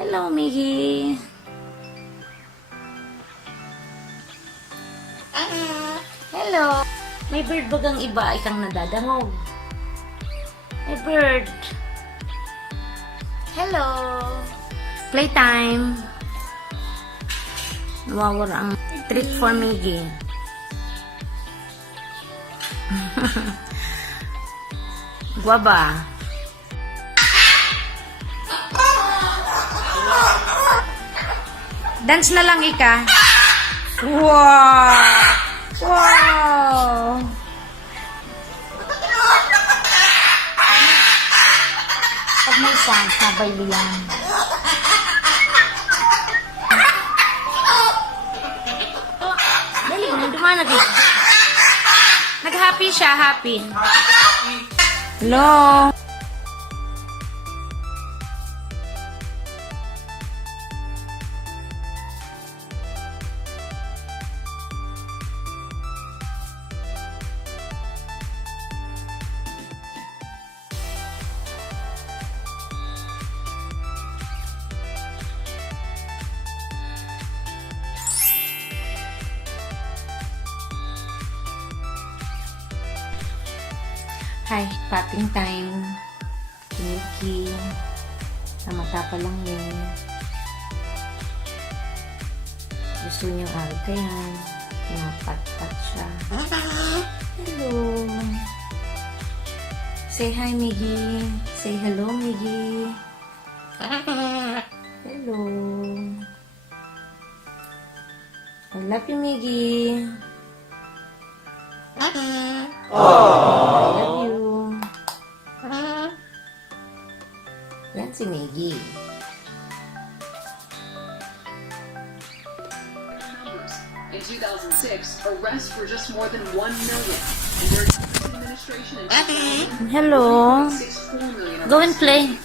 Hello, Miggy. Hello. May bird bagang iba ikang nadadangog. May bird. Hello. Playtime. Nawawala ang treat for Miggy. Guaba. Dance na lang, Ika. Wow! Wow! Pag may sound, sabay liyan. Dali na, dumanag. Nag-happy siya, happy. Hello? Hi, popping time. Miggy. Namata pa lang yun. Gusto niyang alkayan. Napat-pat siya. Hello. Say hi, Miggy. Say hello, Miggy. Hello. I love you, Miggy. I love you. Yan si Miggy. In 2006, arrests were just more than 1 million. Under administration in Hello. 6.4 million Go and play.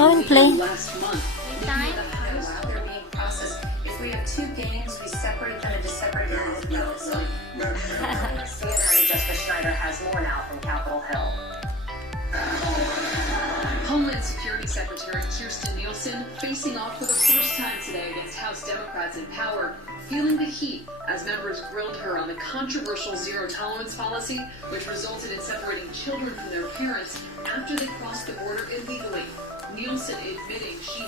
Go and play. Last month. Time. While they're being processed, if we have 2 gangs, we separate them into separate gangs. So, CNN Jessica Schneider has more now from Capitol Hill. Homeland Security Secretary Kirstjen Nielsen facing off for the first time today against House Democrats in power, feeling the heat as members grilled her on the controversial zero-tolerance policy, which resulted in separating children from their parents after they crossed the border illegally. Nielsen admitting she